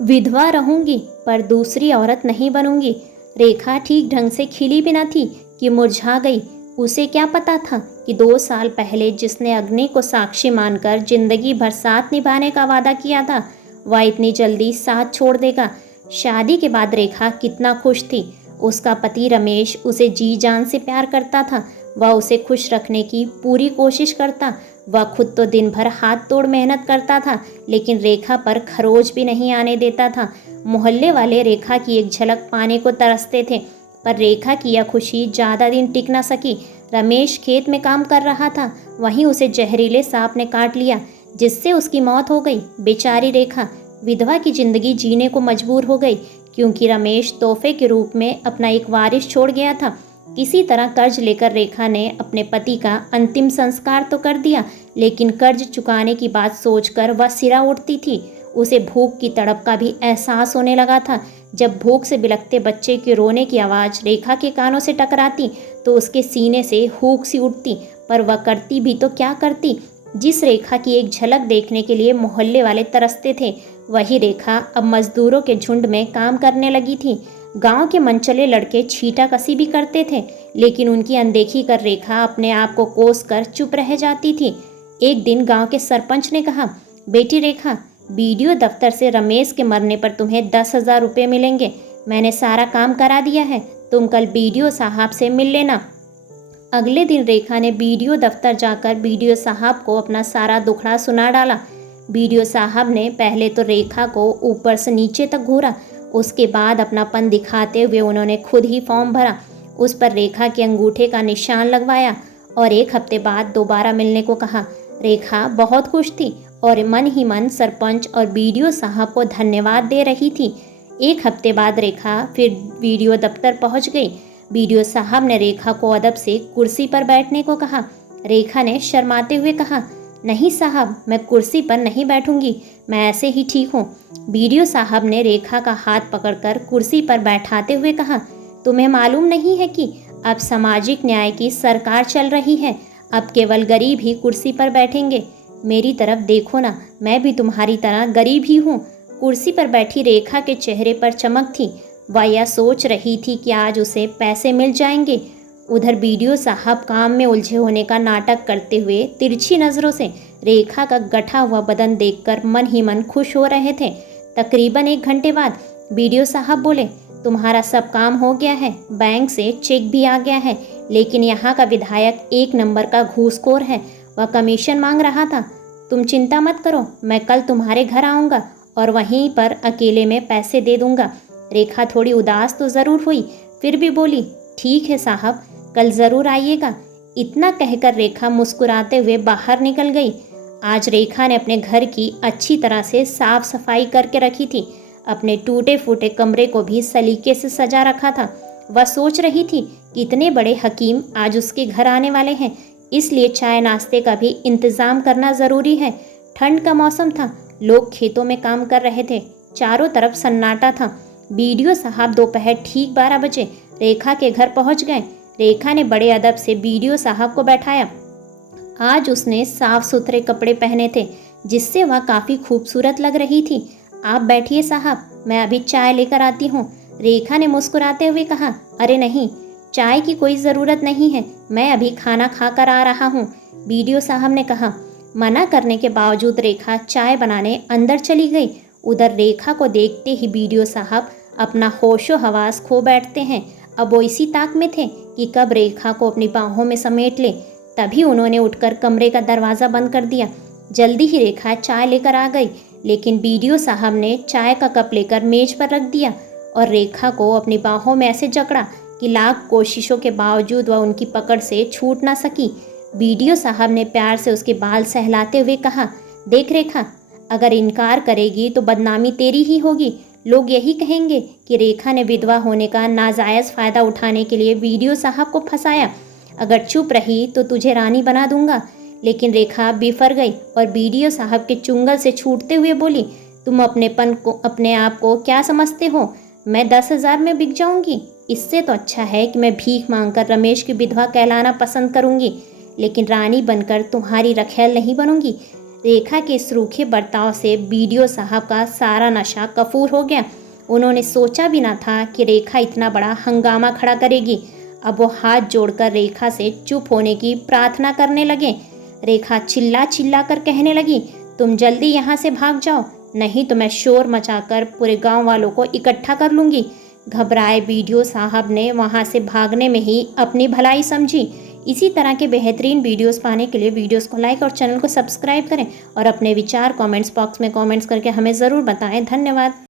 विधवा रहूंगी पर दूसरी औरत नहीं बनूंगी। रेखा ठीक ढंग से खिली भी न थी कि मुरझा गई। उसे क्या पता था कि 2 साल पहले जिसने अग्नि को साक्षी मानकर जिंदगी भर साथ निभाने का वादा किया था, वह इतनी जल्दी साथ छोड़ देगा। शादी के बाद रेखा कितना खुश थी। उसका पति रमेश उसे जी जान से प्यार करता था। वह उसे खुश रखने की पूरी कोशिश करता। वह खुद तो दिन भर हाथ तोड़ मेहनत करता था, लेकिन रेखा पर खरोच भी नहीं आने देता था। मोहल्ले वाले रेखा की एक झलक पाने को तरसते थे, पर रेखा की यह खुशी ज़्यादा दिन टिक न सकी। रमेश खेत में काम कर रहा था, वहीं उसे जहरीले सांप ने काट लिया, जिससे उसकी मौत हो गई। बेचारी रेखा विधवा की जिंदगी जीने को मजबूर हो गई, क्योंकि रमेश तोहफे के रूप में अपना एक वारिस छोड़ गया था। किसी तरह कर्ज लेकर रेखा ने अपने पति का अंतिम संस्कार तो कर दिया, लेकिन कर्ज चुकाने की बात सोचकर वह सिरा उठती थी। उसे भूख की तड़प का भी एहसास होने लगा था। जब भूख से बिलखते बच्चे के रोने की आवाज़ रेखा के कानों से टकराती तो उसके सीने से हूक सी उठती, पर वह करती भी तो क्या करती। जिस रेखा की एक झलक देखने के लिए मोहल्ले वाले तरसते थे, वही रेखा अब मजदूरों के झुंड में काम करने लगी थी। गांव के मनचले लड़के छींटा कसी भी करते थे, लेकिन उनकी अनदेखी कर रेखा अपने आप को कोस कर चुप रह जाती थी। एक दिन गांव के सरपंच ने कहा, बेटी रेखा, बीडीओ दफ्तर से रमेश के मरने पर तुम्हें 10,000 रुपये मिलेंगे। मैंने सारा काम करा दिया है, तुम कल बीडीओ साहब से मिल लेना। अगले दिन रेखा ने बीडीओ दफ्तर जाकर बीडीओ साहब को अपना सारा दुखड़ा सुना डाला। बीडीओ साहब ने पहले तो रेखा को ऊपर से नीचे तक घूरा, उसके बाद अपनापन दिखाते हुए उन्होंने खुद ही फॉर्म भरा, उस पर रेखा के अंगूठे का निशान लगवाया और 1 हफ्ते बाद दोबारा मिलने को कहा। रेखा बहुत खुश थी और मन ही मन सरपंच और बीडीओ साहब को धन्यवाद दे रही थी। 1 हफ्ते बाद रेखा फिर बीडीओ दफ्तर पहुंच गई। बीडीओ साहब ने रेखा को अदब से कुर्सी पर बैठने को कहा। रेखा ने शर्माते हुए कहा, नहीं साहब, मैं कुर्सी पर नहीं बैठूंगी, मैं ऐसे ही ठीक हूँ। बीडीओ साहब ने रेखा का हाथ पकड़कर कुर्सी पर बैठाते हुए कहा, तुम्हें मालूम नहीं है कि अब सामाजिक न्याय की सरकार चल रही है, अब केवल गरीब ही कुर्सी पर बैठेंगे। मेरी तरफ देखो ना, मैं भी तुम्हारी तरह गरीब ही हूँ। कुर्सी पर बैठी रेखा के चेहरे पर चमक थी। वह यह सोच रही थी कि आज उसे पैसे मिल जाएंगे। उधर बीडीओ साहब काम में उलझे होने का नाटक करते हुए तिरछी नज़रों से रेखा का गठा हुआ बदन देखकर मन ही मन खुश हो रहे थे। तकरीबन 1 घंटे बाद बीडीओ साहब बोले, तुम्हारा सब काम हो गया है, बैंक से चेक भी आ गया है, लेकिन यहाँ का विधायक 1 नंबर का घूसखोर है, वह कमीशन मांग रहा था। तुम चिंता मत करो, मैं कल तुम्हारे घर आऊँगा और वहीं पर अकेले में पैसे दे दूँगा। रेखा थोड़ी उदास तो ज़रूर हुई, फिर भी बोली, ठीक है साहब, कल ज़रूर आइएगा। इतना कहकर रेखा मुस्कुराते हुए बाहर निकल गई। आज रेखा ने अपने घर की अच्छी तरह से साफ सफाई करके रखी थी। अपने टूटे फूटे कमरे को भी सलीके से सजा रखा था। वह सोच रही थी कि इतने बड़े हकीम आज उसके घर आने वाले हैं, इसलिए चाय नाश्ते का भी इंतज़ाम करना ज़रूरी है। ठंड का मौसम था, लोग खेतों में काम कर रहे थे, चारों तरफ सन्नाटा था। बीडीओ साहब दोपहर ठीक 12 बजे रेखा के घर पहुंच गए। रेखा ने बड़े अदब से बीडीओ साहब को बैठाया। आज उसने साफ सुथरे कपड़े पहने थे, जिससे वह काफ़ी खूबसूरत लग रही थी। आप बैठिए साहब, मैं अभी चाय लेकर आती हूँ। रेखा ने मुस्कुराते हुए कहा, अरे नहीं, चाय की कोई ज़रूरत नहीं है, मैं अभी खाना खाकर आ रहा हूँ। बीडीओ साहब ने कहा। मना करने के बावजूद रेखा चाय बनाने अंदर चली गई। उधर रेखा को देखते ही बीडीओ साहब अपना होशो हवास खो बैठते हैं। अब वो इसी ताक में थे कि कब रेखा को अपनी बाहों में समेट ले। तभी उन्होंने उठकर कमरे का दरवाज़ा बंद कर दिया। जल्दी ही रेखा चाय लेकर आ गई, लेकिन बीडीओ साहब ने चाय का कप लेकर मेज पर रख दिया और रेखा को अपनी बाहों में ऐसे जकड़ा कि लाख कोशिशों के बावजूद वह उनकी पकड़ से छूट ना सकी। बीडीओ साहब ने प्यार से उसके बाल सहलाते हुए कहा, देख रेखा, अगर इनकार करेगी तो बदनामी तेरी ही होगी। लोग यही कहेंगे कि रेखा ने विधवा होने का नाजायज़ फ़ायदा उठाने के लिए बीडीओ साहब को फंसाया। अगर चुप रही तो तुझे रानी बना दूंगा। लेकिन रेखा बिफर गई और बीडीओ साहब के चुंगल से छूटते हुए बोली, तुम अपने आप को क्या समझते हो? मैं 10,000 में बिक जाऊंगी? इससे तो अच्छा है कि मैं भीख मांगकर रमेश की विधवा कहलाना पसंद करूंगी, लेकिन रानी बनकर तुम्हारी रखेल नहीं बनूंगी। रेखा के इस रूखे बर्ताव से बीडीओ साहब का सारा नशा कफूर हो गया। उन्होंने सोचा भी ना था कि रेखा इतना बड़ा हंगामा खड़ा करेगी। अब वो हाथ जोड़कर रेखा से चुप होने की प्रार्थना करने लगे। रेखा चिल्ला चिल्ला कर कहने लगी, तुम जल्दी यहाँ से भाग जाओ, नहीं तो मैं शोर मचाकर पूरे गांव वालों को इकट्ठा कर लूँगी। घबराए बीडीओ साहब ने वहाँ से भागने में ही अपनी भलाई समझी। इसी तरह के बेहतरीन वीडियोस पाने के लिए वीडियोस को लाइक और चैनल को सब्सक्राइब करें और अपने विचार कमेंट्स बॉक्स में कमेंट्स करके हमें ज़रूर बताएं। धन्यवाद।